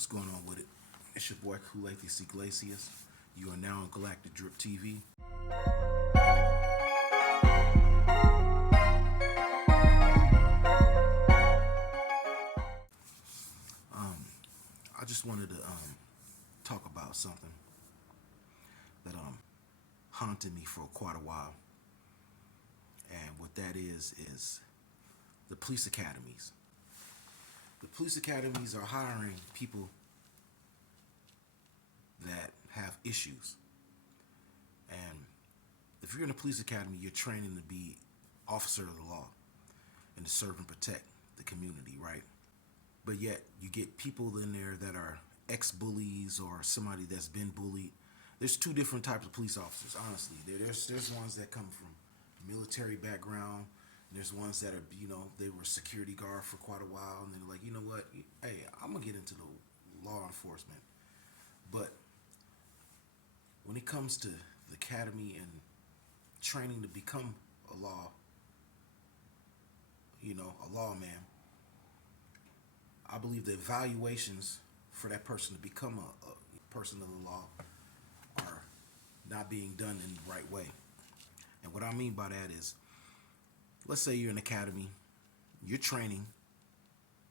What's going on with it? It's your boy Kulethi Iglesias. You are now on Galactic Drip TV. I just wanted to talk about something that haunted me for quite a while, and what that is the police academies. The police academies are hiring people that have issues, and if you're in a police academy, you're training to be officer of the law and to serve and protect the community, right? But yet you get people in there that are ex-bullies or somebody that's been bullied. There's two different types of police officers, honestly. There's ones that come from military background. There's ones that are, they were security guard for quite a while, and they're like, you know what, hey, I'm gonna get into the law enforcement. But when it comes to the academy and training to become a lawman, I believe the evaluations for that person to become a person of the law are not being done in the right way. And what I mean by that is, let's say you're in academy, you're training,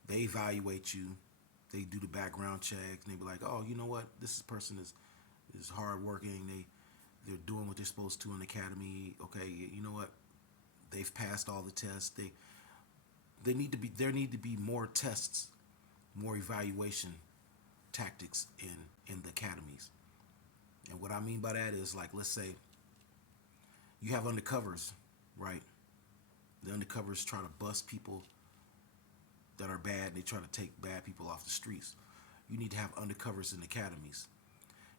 they evaluate you, they do the background check, and they be like, oh, you know what, this person is hardworking, they're doing what they're supposed to in the academy. Okay, you know what, they've passed all the tests. There need to be more tests, more evaluation tactics in the academies. And what I mean by that is, like, let's say you have undercovers, right? The undercovers try to bust people that are bad. They try to take bad people off the streets. You need to have undercovers in academies.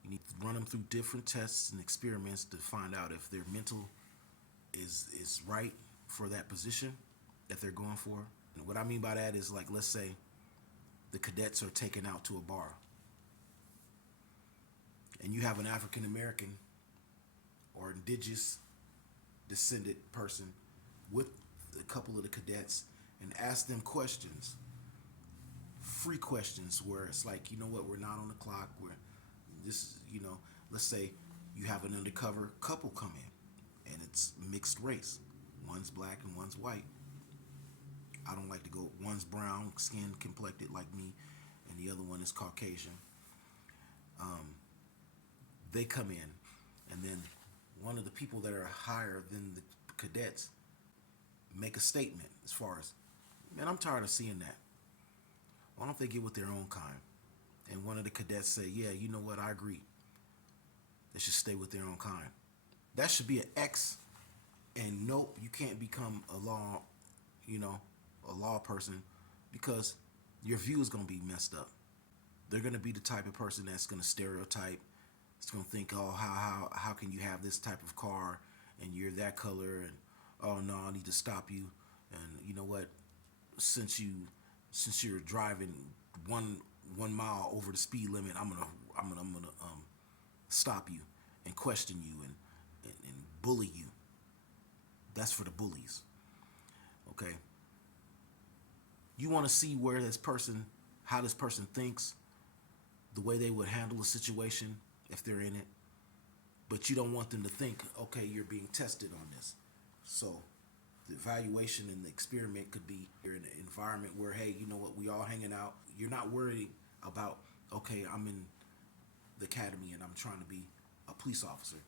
You need to run them through different tests and experiments to find out if their mental is right for that position that they're going for. And what I mean by that is, like, let's say the cadets are taken out to a bar, and you have an African American or indigenous descended person with a couple of the cadets, and ask them questions, free questions, where it's like, you know what, we're not on the clock, we're this, let's say you have an undercover couple come in, and it's mixed race, one's black and one's white. I don't like to go, one's brown skin complected like me, and the other one is Caucasian. They come in, and then one of the people that are higher than the cadets make a statement as far as, man, I'm tired of seeing that. Why don't they get with their own kind? And one of the cadets say, yeah, you know what, I agree. They should stay with their own kind. That should be an X, and nope, you can't become a law person, because your view is going to be messed up. They're going to be the type of person that's going to stereotype. It's going to think, oh, how can you have this type of car and you're that color, and oh no, I need to stop you. And you know what? Since you're driving one mile over the speed limit, I'm gonna stop you and question you and bully you. That's for the bullies. Okay. You want to see how this person thinks, the way they would handle a situation if they're in it, but you don't want them to think, okay, you're being tested on this. So the evaluation and the experiment could be, you're in an environment where, hey, you know what, we all hanging out. You're not worried about, okay, I'm in the academy and I'm trying to be a police officer.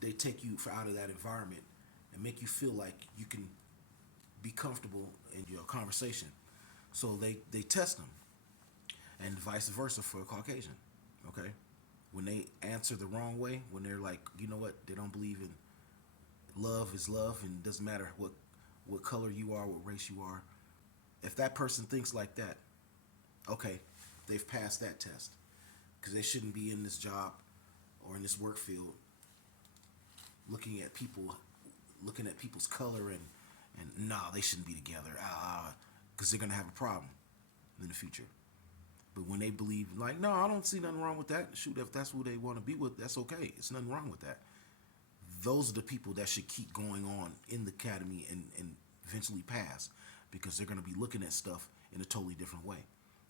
They take you out of that environment and make you feel like you can be comfortable in your conversation. So they test them, and vice versa for a Caucasian. Okay, when they answer the wrong way, when they're like, you know what, they don't believe in love is love, and it doesn't matter what color you are, what race you are. If that person thinks like that, okay, they've passed that test, because they shouldn't be in this job or in this work field looking at people's color and nah, they shouldn't be together, because they're gonna have a problem in the future. But when they believe, like, no, I don't see nothing wrong with that. Shoot, if that's who they want to be with, that's okay. It's nothing wrong with that. Those are the people that should keep going on in the academy and eventually pass, because they're going to be looking at stuff in a totally different way.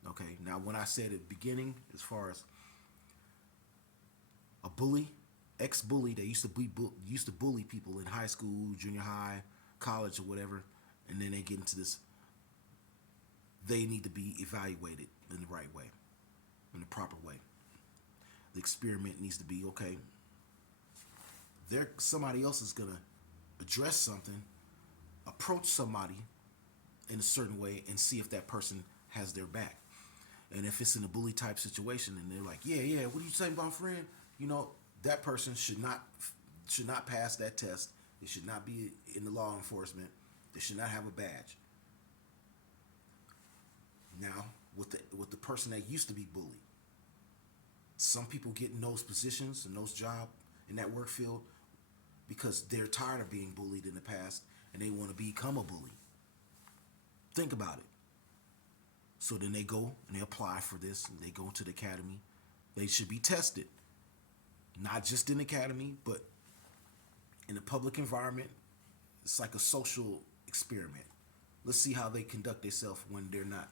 Okay. Now, when I said at the beginning, as far as a bully, ex-bully that used to bully people in high school, junior high, college, or whatever, and then they get into this, they need to be evaluated in the right way, in the proper way. The experiment needs to be okay. There, somebody else is gonna address something, approach somebody in a certain way, and see if that person has their back. And if it's in a bully type situation, and they're like, yeah, what are you saying about friend? You know, that person should not pass that test. They should not be in the law enforcement. They should not have a badge. Now, with the person that used to be bullied, some people get in those positions and those jobs in that work field because they're tired of being bullied in the past and they want to become a bully. Think about it. So then they go and they apply for this and they go to the academy. They should be tested, not just in the academy, but in the public environment. It's like a social experiment. Let's see how they conduct themselves when they're not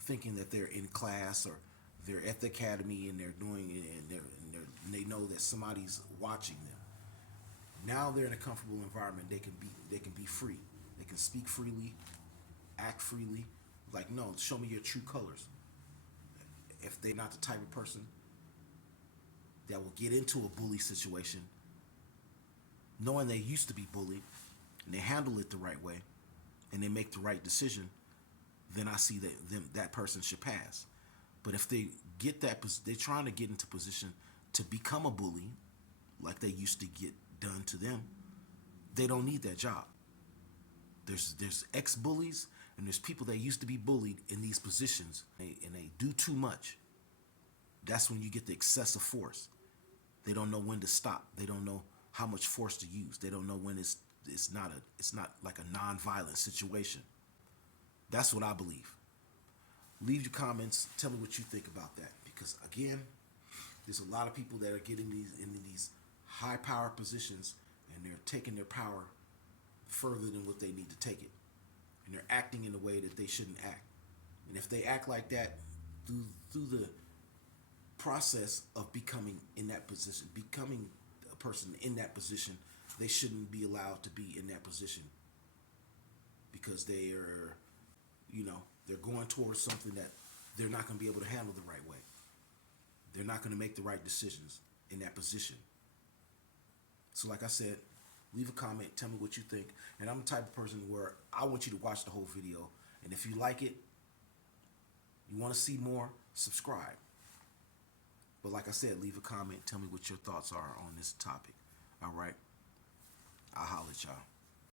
thinking that they're in class, or they're at the academy and they're doing it, and they know that somebody's watching them. Now they're in a comfortable environment. They can be free. They can speak freely, act freely. Like, no, show me your true colors. If they're not the type of person that will get into a bully situation, knowing they used to be bullied, and they handle it the right way, and they make the right decision, then I see that person should pass. But if they they're trying to get into position to become a bully, like they used to get done to them, they don't need that job. There's ex-bullies and there's people that used to be bullied in these positions, and they do too much. That's when you get the excessive force. They don't know when to stop. They don't know how much force to use. They don't know when it's not like a non-violent situation. That's what I believe. Leave your comments. Tell me what you think about that. Because again, there's a lot of people that are getting into these high power positions, and they're taking their power further than what they need to take it. And they're acting in a way that they shouldn't act. And if they act like that through the process of becoming in that position, becoming a person in that position, they shouldn't be allowed to be in that position, because they are, they're going towards something that they're not going to be able to handle the right way. They're not going to make the right decisions in that position. So like I said, leave a comment, tell me what you think. And I'm the type of person where I want you to watch the whole video. And if you like it, you want to see more, subscribe. But like I said, leave a comment, tell me what your thoughts are on this topic. All right? I'll holler at y'all.